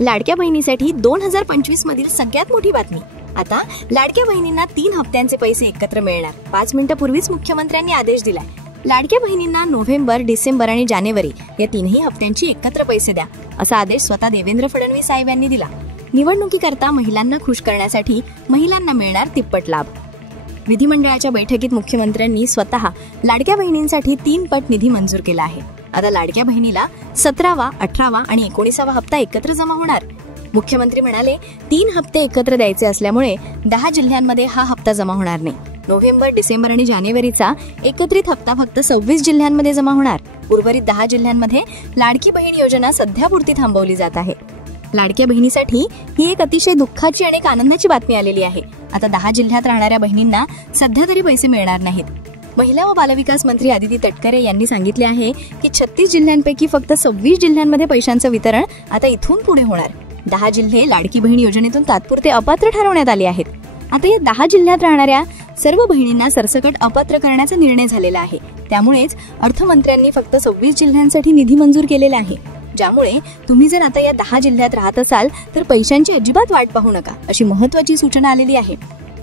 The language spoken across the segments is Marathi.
लाडक्या बहिणीसाठी 2025 मधील सगळ्यात मोठी बातमी. आता लाडक्या बहिणींना 3 हप्त्यांचे पैसे एकत्र मिळणार. 5 मिनिटांपूर्वीच मुख्यमंत्र्यांनी आदेश दिलाय. लाडक्या बहिणींना नोव्हेंबर, डिसेंबर आणि जानेवारी या 3ही हप्त्यांची एकत्र पैसे द्या, असा आदेश स्वतः देवेंद्र फडणवीस साहेब यांनी दिला. निवडणुकीकरता महिलांना खुश करण्यासाठी महिलांना मिळणार तिप्पट लाभ. विधिमंडळाच्या बैठकीत मुख्यमंत्र्यांनी स्वतः लाडक्या बहिणींसाठी 3 पट निधी मंजूर केला आहे. आता लाडक्या बहिणीला 17वा, 18वा आणि 19वा हप्ता एकत्र जमा होणार. मुख्यमंत्री म्हणाले, 3 हप्ते एकत्र द्यायचे असल्यामुळे 10 जिल्ह्यांमध्ये हा हप्ता जमा होणार नाही. नोव्हेंबर, डिसेंबर आणि जानेवारीचा एकत्रित हप्ता फक्त 26 जिल्ह्यांमध्ये जमा होणार. उर्वरित 10 जिल्ह्यांमध्ये लाडकी बहीण योजना सध्यापुरती थांबवली जात आहे. लाडक्या बहिणीसाठी ही एक अतिशय दुःखाची आणि एक आनंदाची बातमी आलेली आहे. आता 10 जिल्ह्यात राहणाऱ्या बहिणींना सध्या तरी पैसे मिळणार नाहीत. महिला व बालविकास मंत्री आदिती तटकरे यांनी सांगितले आहे की 36 जिल्ह्यांपैकी फक्त 26 जिल्ह्यांमध्ये पैशांचं वितरण आता इथून पुढे होणार. 10 जिल्हे लाडकी बहीण योजनेतून तात्पुरते अपात्र ठरवण्यात आले आहेत. आता या 10 जिल्ह्यात राहणाऱ्या सर्व बहिणींना सरसकट अपात्र करण्याचा निर्णय झालेला आहे. त्यामुळेच अर्थमंत्र्यांनी फक्त 26 जिल्ह्यांसाठी निधी मंजूर केलेला आहे. ज्यामुळे तुम्ही जर आता या 10 जिल्ह्यात राहत असाल तर पैशांची अजिबात वाट पाहू नका, अशी महत्त्वाची सूचना आलेली आहे.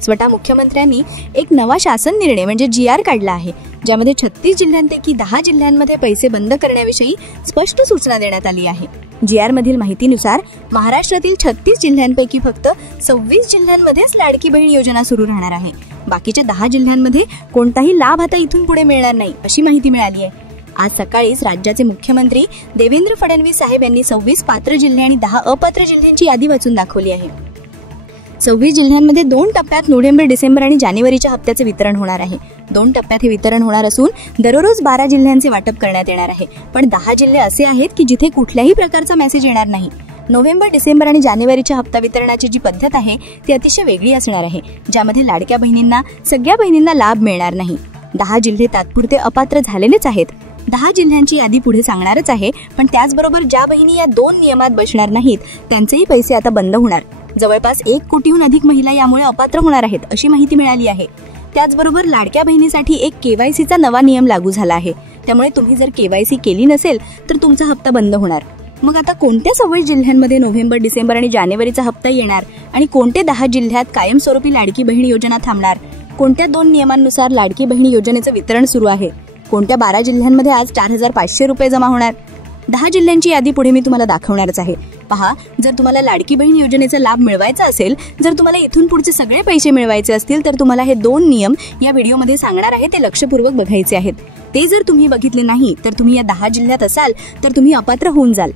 स्वतः मुख्यमंत्र्यांनी एक नवा शासन निर्णय म्हणजे GR काढला आहे, ज्यामध्ये 36 जिल्ह्यांपैकी 10 जिल्ह्यांमध्ये पैसे बंद करण्याविषयी स्पष्ट सूचना देण्यात आली आहे. GR मधील माहितीनुसार महाराष्ट्रातील 36 जिल्ह्यांपैकी फक्त 26 जिल्ह्यांमध्येच लाडकी बहीण योजना सुरू राहणार आहे. बाकीच्या 10 जिल्ह्यांमध्ये कोणताही लाभ आता इथून पुढे मिळणार नाही, अशी माहिती मिळाली आहे. आज सकाळीच राज्याचे मुख्यमंत्री देवेंद्र फडणवीस साहेब यांनी 26 पात्र जिल्हे आणि 10 अपात्र जिल्ह्यांची यादी वाचून दाखवली आहे. 26 जिल्ह्यांमध्ये 2 टप्प्यात नोव्हेंबर, डिसेंबर आणि जानेवारीच्या हप्त्याचे वितरण होणार आहे. 2 टप्प्यात हे वितरण होणार असून दररोज 12 जिल्ह्यांचे वाटप करण्यात येणार आहे. पण 10 जिल्हे असे आहेत की जिथे कुठल्याही प्रकारचा मेसेज येणार नाही. नोव्हेंबर, डिसेंबर आणि जानेवारीच्या हप्ता वितरणाची जी पद्धत आहे ती अतिशय वेगळी असणार आहे, ज्यामध्ये लाडक्या बहिणींना सगळ्या बहिणींना लाभ मिळणार नाही. 10 जिल्हे तात्पुरते अपात्र झालेलेच आहेत. 10 जिल्ह्यांची यादी पुढे सांगणारच आहे. पण त्याचबरोबर ज्या बहिणी या 2 नियमात बसणार नाहीत त्यांचेही पैसे आता बंद होणार. जवळपास 1 कोटीहून अधिक महिला यामुळे अपात्र होणार आहेत, अशी माहिती मिळाली आहे. त्याचबरोबर लाडक्या बहिणीसाठी एक KYCचा नवा नियम लागू झाला आहे. त्यामुळे तुम्ही जर KYC केली नसेल तर तुमचा हप्ता बंद होणार. मग आता कोणत्या 26 जिल्ह्यांमध्ये नोव्हेंबर, डिसेंबर आणि जानेवारीचा हप्ता येणार आणि कोणत्या 10 जिल्ह्यात कायमस्वरूपी लाडकी बहीण योजना थांबणार? कोणत्या 2 नियमांनुसार लाडकी बहीण योजनेचं वितरण सुरू आहे? कोणत्या 12 जिल्ह्यांमध्ये आज 4,500 रुपये जमा होणार? 10 जिल्ह्यांची यादी पुढे मी तुम्हाला दाखवणारच आहे. पहा, जर तुम्हाला लाडकी बहीण योजनेचा लाभ मिळवायचा असेल, जर तुम्हाला इथून पुढचे सगळे पैसे मिळवायचे असतील तर तुम्हाला हे 2 नियम या व्हिडिओमध्ये सांगणार आहे, ते लक्षपूर्वक बघायचे आहेत. ते जर तुम्ही बघितले नाही तर तुम्ही या 10 जिल्ह्यात असाल तर तुम्ही अपात्र होऊन जाल.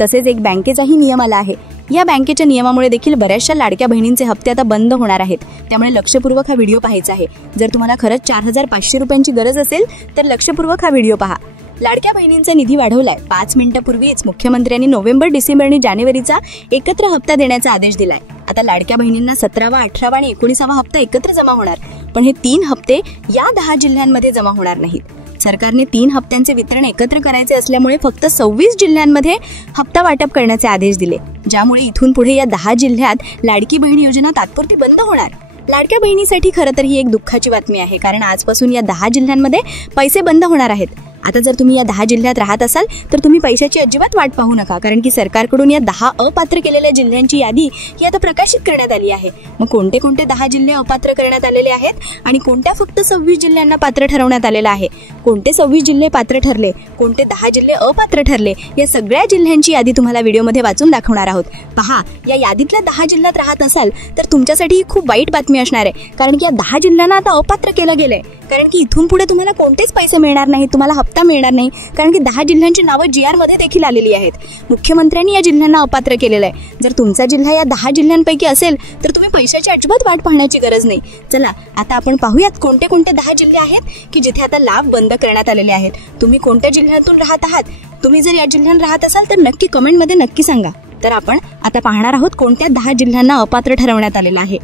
तसेच एक बँकेचाही नियम आला आहे. या बँकेच्या नियमामुळे देखील बऱ्याचशा लाडक्या बहिणींचे हप्ते आता बंद होणार आहेत. त्यामुळे लक्षपूर्वक हा व्हिडिओ पाहायचा आहे. जर तुम्हाला खरंच 4,500 रुपयांची गरज असेल तर लक्षपूर्वक हा व्हिडिओ पहा. लाडक्या बहिणींचा निधी वाढवलाय. 5 मिनिटांपूर्वीच मुख्यमंत्र्यांनी नोव्हेंबर, डिसेंबर आणि जानेवारीचा एकत्र हप्ता देण्याचा आदेश दिलाय. आता लाडक्या बहिणींना 17वा, 18वा आणि 19वा हप्ता एकत्र जमा होणार. पण हे 3 हप्ते या 10 जिल्ह्यांमध्ये जमा होणार नाहीत. सरकारने 3 हप्त्यांचे वितरण एकत्र करायचे असल्यामुळे फक्त 26 जिल्ह्यांमध्ये हप्ता वाटप करण्याचे आदेश दिले, ज्यामुळे इथून पुढे या 10 जिल्ह्यात लाडकी बहीण योजना तात्पुरती बंद होणार. लाडक्या बहिणीसाठी खरं तर ही एक दुःखाची बातमी आहे, कारण आजपासून या 10 जिल्ह्यांमध्ये पैसे बंद होणार आहेत. आता जर तुम्ही या 10 जिल्ह्यात राहत असाल तर तुम्ही पैशाची अजिबात वाट पाहू नका, कारण की सरकारकडून या 10 अपात्र केलेल्या जिल्ह्यांची यादी ही आता प्रकाशित करण्यात आली आहे. मग कोणते कोणते 10 जिल्हे अपात्र करण्यात आलेले आहेत आणि कोणत्या फक्त 26 जिल्ह्यांना पात्र ठरवण्यात आलेलं आहे? कोणते 26 जिल्हे पात्र ठरले, कोणते 10 जिल्हे अपात्र ठरले, या सगळ्या जिल्ह्यांची यादी तुम्हाला व्हिडिओमध्ये वाचून दाखवणार आहोत. पहा, या यादीतल्या 10 जिल्ह्यात राहत असाल तर तुमच्यासाठी ही खूप वाईट बातमी असणार आहे, कारण की या 10 जिल्ह्यांना आता अपात्र केलं गेलंय. कारण की इथून पुढे तुम्हाला कोणतेच पैसे मिळणार नाही, तुम्हाला हप्ता मिळणार नाही, कारण की 10 जिल्ह्यांची नावं GR मध्ये देखील आलेली आहेत. मुख्यमंत्र्यांनी या जिल्ह्यांना अपात्र केलेलं आहे. जर तुमचा जिल्हा या 10 जिल्ह्यांपैकी असेल तर तुम्ही पैशाची अजिबात वाट पाहण्याची गरज नाही. चला आता आपण पाहूयात कोणते कोणते 10 जिल्हे आहेत की जिथे आता लाभ बंद करण्यात आलेले आहेत. तुम्ही कोणत्या जिल्ह्यातून राहत आहात? तुम्ही जर या जिल्ह्यात राहत असाल तर नक्की कमेंटमध्ये नक्की सांगा. तर आपण आता पाहणार आहोत कोणत्या 10 जिल्ह्यांना अपात्र ठरवण्यात आलेलं आहे.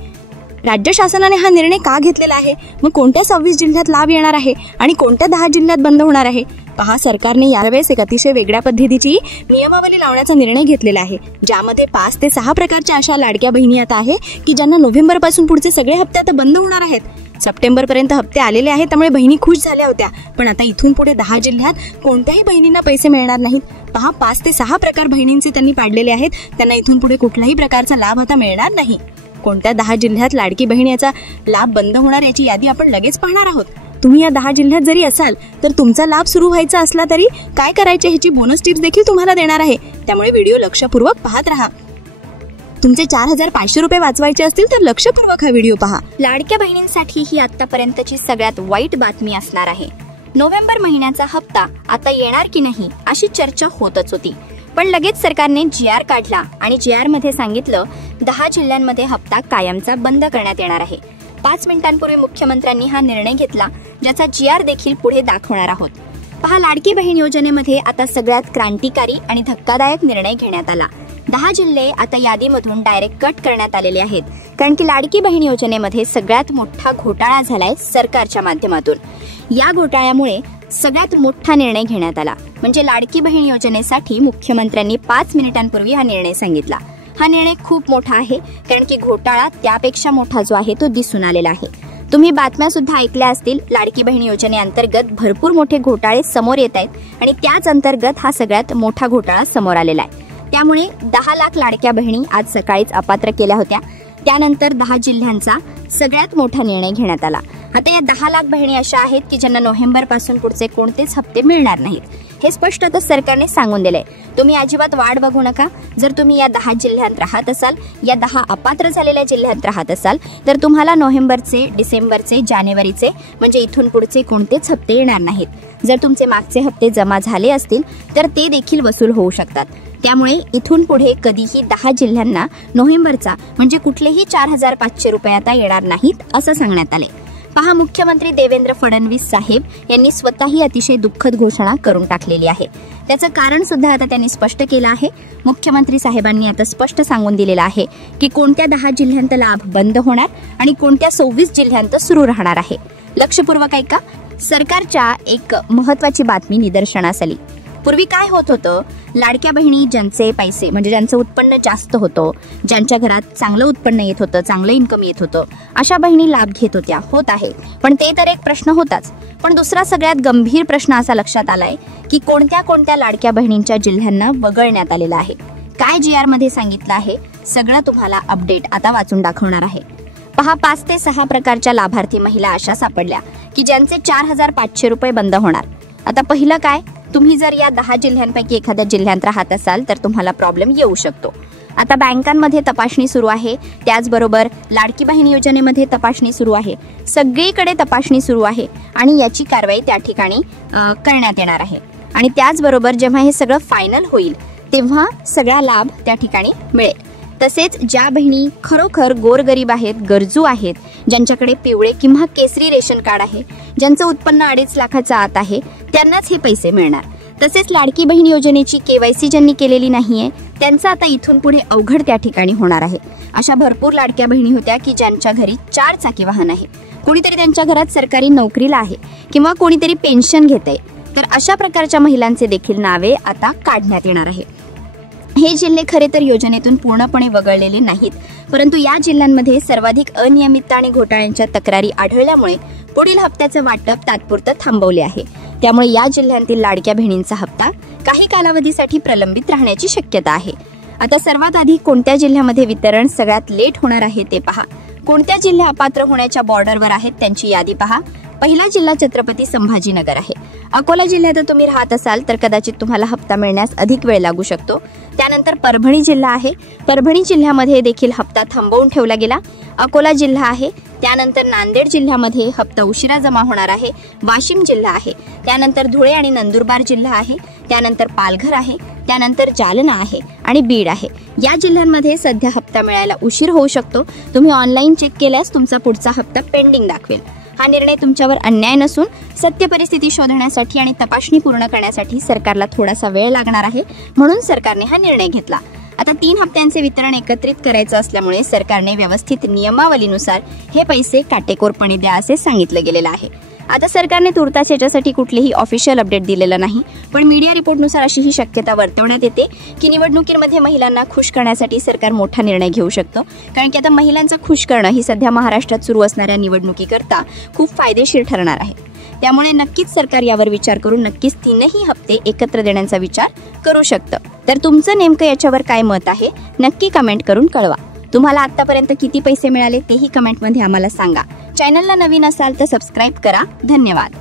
राज्य शासनाने हा निर्णय का घेतलेला आहे? मग कोणत्या 26 जिल्ह्यात लाभ येणार आहे आणि कोणत्या 10 जिल्ह्यात बंद होणार आहे? पहा, सरकारने यावेळेस एक अतिशय वेगळ्या पद्धतीची नियमावली लावण्याचा निर्णय घेतलेला आहे, ज्यामध्ये 5 ते 6 प्रकारच्या अशा लाडक्या बहिणी आता आहे की ज्यांना नोव्हेंबर पासून पुढचे सगळे हप्ते आता बंद होणार आहेत. सप्टेंबरपर्यंत हप्ते आलेले आहेत, त्यामुळे बहिणी खुश झाल्या होत्या. पण आता इथून पुढे 10 जिल्ह्यात कोणत्याही बहिणींना पैसे मिळणार नाहीत. पहा, 5 ते 6 प्रकार बहिणींचे त्यांनी पाडलेले आहेत. त्यांना इथून पुढे कुठल्याही प्रकारचा लाभ आता मिळणार नाही. कोणत्या 10 जिल्ह्यात लाडकी बहीण याचा लाभ बंद होणार याची यादी आपण लगेच पाहणार आहोत. तुम्ही या 10 जिल्ह्यात जरी असाल तर तुमचा लाभ सुरू व्हायचा असला तरी काय करायचे ह्याची बोनस टिप्स देखील तुम्हाला देणार आहे. त्यामुळे व्हिडिओ लक्षपूर्वक पाहत राहा. तुमचे 4500 रुपये वाचवायचे असतील तर लक्षपूर्वक हा व्हिडिओ पहा. लाडक्या बहिणींसाठी ही आतापर्यंतची सगळ्यात वाईट बातमी असणार आहे. नोव्हेंबर महिन्याचा हप्ता आता येणार की नाही अशी चर्चा होतच होती. पण लगेच सरकारने GR काढला आणि GR मध्ये सांगितलं 10 जिल्ह्यांमध्ये हप्ता कायमचा बंद करण्यात येणार आहे. 5 मिनिटांपूर्वी मुख्यमंत्र्यांनी हा निर्णय घेतला, ज्याचा GR देखील पुढे दाखवणार आहोत. पहा, लाडकी बहीण योजनेमध्ये आता सगळ्यात क्रांतिकारी आणि धक्कादायक निर्णय घेण्यात आला. 10 जिल्हे आता यादीमधून डायरेक्ट कट करण्यात आलेले आहेत, कारण की लाडकी बहीण योजनेमध्ये सगळ्यात मोठा घोटाळा झालाय सरकारच्या माध्यमातून. या घोटाळ्यामुळे सगळ्यात मोठा निर्णय घेण्यात आला. म्हणजे लाडकी बहीण योजनेसाठी मुख्यमंत्र्यांनी 5 मिनिटांपूर्वी हा निर्णय सांगितला. हा निर्णय खूप मोठा आहे, कारण की घोटाळा त्यापेक्षा मोठा जो आहे तो दिसून आलेला आहे. तुम्ही बातम्या सुद्धा ऐकल्या असतील. लाडकी बहीण योजनेअंतर्गत भरपूर मोठे घोटाळे समोर येत आहेत आणि त्याच अंतर्गत हा सगळ्यात मोठा घोटाळा समोर आलेला आहे. त्यामुळे 10 लाख लाडक्या बहिणी आज सकाळीच अपात्र केल्या होत्या. त्यानंतर 10 जिल्ह्यांचा सगळ्यात मोठा निर्णय घेण्यात आला. आता या 10 लाख बहिणी अशा आहेत की ज्यांना नोव्हेंबर पासून पुढचे कोणतेच हप्ते मिळणार नाहीत. हे स्पष्ट तर सरकारने सांगून दिलंय. तुम्ही अजिबात वाट बघू नका. जर तुम्ही या 10 जिल्ह्यात राहत असाल, या 10 अपात्र झालेल्या जिल्ह्यात राहत असाल, तर तुम्हाला नोव्हेंबरचे, डिसेंबरचे, जानेवारीचे म्हणजे इथून पुढचे कोणतेच हप्ते येणार नाहीत. जर तुमचे मागचे हप्ते जमा झाले असतील तर ते देखील वसूल होऊ शकतात. त्यामुळे इथून पुढे कधीही 10 जिल्ह्यांना नोव्हेंबरचा म्हणजे कुठलेही 4500 रुपये आता येणार नाहीत असं सांगण्यात आले. पहा, मुख्यमंत्री देवेंद्र फडणवीस साहेब यांनी स्वतःही अतिशय दुःखद घोषणा करून टाकलेली आहे. त्याचं कारण सुद्धा आता त्यांनी स्पष्ट केलं आहे. मुख्यमंत्री साहेबांनी आता स्पष्ट सांगून दिलेलं आहे की कोणत्या 10 जिल्ह्यांत लाभ बंद होणार आणि कोणत्या 26 जिल्ह्यांत सुरू राहणार आहे. लक्षपूर्वक ऐका. सरकारच्या एक महत्वाची बातमी निदर्शनास आली. पूर्वी काय होत होतं, लाडक्या बहिणी ज्यांचे पैसे म्हणजे ज्यांचं उत्पन्न जास्त होतं, ज्यांच्या घरात चांगलं उत्पन्न येत होतं, चांगलं इन्कम येत होतं, अशा बहिणी लाभ घेत होत्या, होत आहे. पण ते तर एक प्रश्न होताच. पण दुसरा सगळ्यात गंभीर प्रश्न असा लक्षात आलाय की कोणत्या कोणत्या लाडक्या बहिणींच्या जिल्ह्यांना वगळण्यात आलेला आहे. काय GR मध्ये सांगितलं आहे सगळं तुम्हाला अपडेट आता वाचून दाखवणार आहे. पहा, 5 ते 6 प्रकारच्या लाभार्थी महिला अशा सापडल्या की ज्यांचे 4500 रुपये बंद होणार. आता पहिलं काय, तुम्ही जर या 10 जिल्ह्यांपैकी एखाद्या जिल्ह्यात राहत असाल तर तुम्हाला प्रॉब्लेम येऊ शकतो. आता बँकांमध्ये तपासणी सुरू आहे, त्याचबरोबर लाडकी बहीण योजनेमध्ये तपासणी सुरू आहे, सगळीकडे तपासणी सुरू आहे आणि याची कारवाई त्या ठिकाणी करण्यात येणार आहे. आणि त्याचबरोबर जेव्हा हे सगळं फायनल होईल तेव्हा सगळा लाभ त्या ठिकाणी मिळेल. तसेच ज्या बहिणी खरोखर गोरगरीब आहेत, गरजू आहेत, ज्यांच्याकडे पिवळे किंवा केसरी रेशन कार्ड आहे, ज्यांचं उत्पन्न 2.5 लाखाच्या आत आहे, त्यांनाच हे पैसे मिळणार. तसेच लाडकी बहीण योजनेची KYC ज्यांनी केलेली नाहीये त्यांचं आता इथून पुढे अवघड त्या ठिकाणी होणार आहे. अशा भरपूर लाडक्या बहिणी होत्या की ज्यांच्या घरी 4 चाकी वाहन आहे, कोणीतरी त्यांच्या घरात सरकारी नोकरीला आहे किंवा कोणीतरी पेन्शन घेते. तर अशा प्रकारच्या महिलांचे देखील नावे आता काढण्यात येणार आहे. हे जिल्हे खरे तर योजनेतून पूर्णपणे वगळलेले नाहीत, परंतु या जिल्ह्यांमध्ये सर्वाधिक अनियमितता आणि घोटाळ्यांच्या तक्रारी आढळल्यामुळे पुढील हप्त्याचं वाटप तात्पुरतं थांबवले आहे. त्यामुळे या जिल्ह्यांतील लाडक्या बहिणींचा हप्ता काही कालावधीसाठी प्रलंबित राहण्याची शक्यता आहे. आता सर्वात आधी कोणत्या जिल्ह्यामध्ये वितरण सगळ्यात लेट होणार आहे ते पहा. कोणत्या जिल्हे अपात्र होण्याच्या बॉर्डरवर आहेत त्यांची यादी पहा. पहिला जिल्हा छत्रपती संभाजीनगर आहे. अकोला जिल्ह्यात तुम्ही राहत असाल तर कदाचित तुम्हाला हप्ता मिळण्यास अधिक वेळ लागू शकतो. त्यानंतर परभणी जिल्हा आहे. परभणी जिल्ह्यामध्ये देखील हप्ता थांबवून ठेवला गेला. अकोला जिल्हा आहे. त्यानंतर नांदेड जिल्ह्यामध्ये हप्ता उशिरा जमा होणार आहे. वाशिम जिल्हा आहे. त्यानंतर धुळे आणि नंदुरबार जिल्हा आहे. त्यानंतर पालघर आहे. त्यानंतर जालना आहे आणि बीड आहे. या जिल्ह्यांमध्ये सध्या हप्ता मिळायला उशीर होऊ शकतो. तुम्ही ऑनलाईन चेक केल्यास तुमचा पुढचा हप्ता पेंडिंग दाखवेल. हा निर्णय तुमच्यावर अन्याय नसून सत्य परिस्थिती शोधण्यासाठी आणि तपासणी पूर्ण करण्यासाठी सरकारला थोडासा वेळ लागणार आहे, म्हणून सरकारने हा निर्णय घेतला. आता 3 हप्त्यांचे वितरण एकत्रित करायचं असल्यामुळे सरकारने व्यवस्थित नियमावलीनुसार हे पैसे काटेकोरपणे द्या असे सांगितलं गेलेलं आहे. आता सरकारने तुर्तास याच्यासाठी कुठलेही ऑफिशियल अपडेट दिलेलं नाही, पण मीडिया रिपोर्टनुसार अशी ही शक्यता वर्तवण्यात येते की निवडणुकीमध्ये महिलांना खुश करण्यासाठी सरकार मोठा निर्णय घेऊ शकतं. कारण की आता महिलांचा खुश करणं ही सध्या महाराष्ट्रात सुरू असणाऱ्या निवडणुकीकरता खूप फायदेशीर ठरणार आहे. त्यामुळे नक्कीच सरकार यावर विचार करून नक्कीच 3ही हप्ते एकत्र देण्याचा विचार करू शकतं. तर तुमचं नेमकं याच्यावर काय मत आहे नक्की कमेंट करून कळवा. तुम्हाला आतापर्यंत किती पैसे मिळाले तेही कमेंटमध्ये आम्हाला सांगा. चॅनलला नवीन असाल तर सबस्क्राईब करा. धन्यवाद.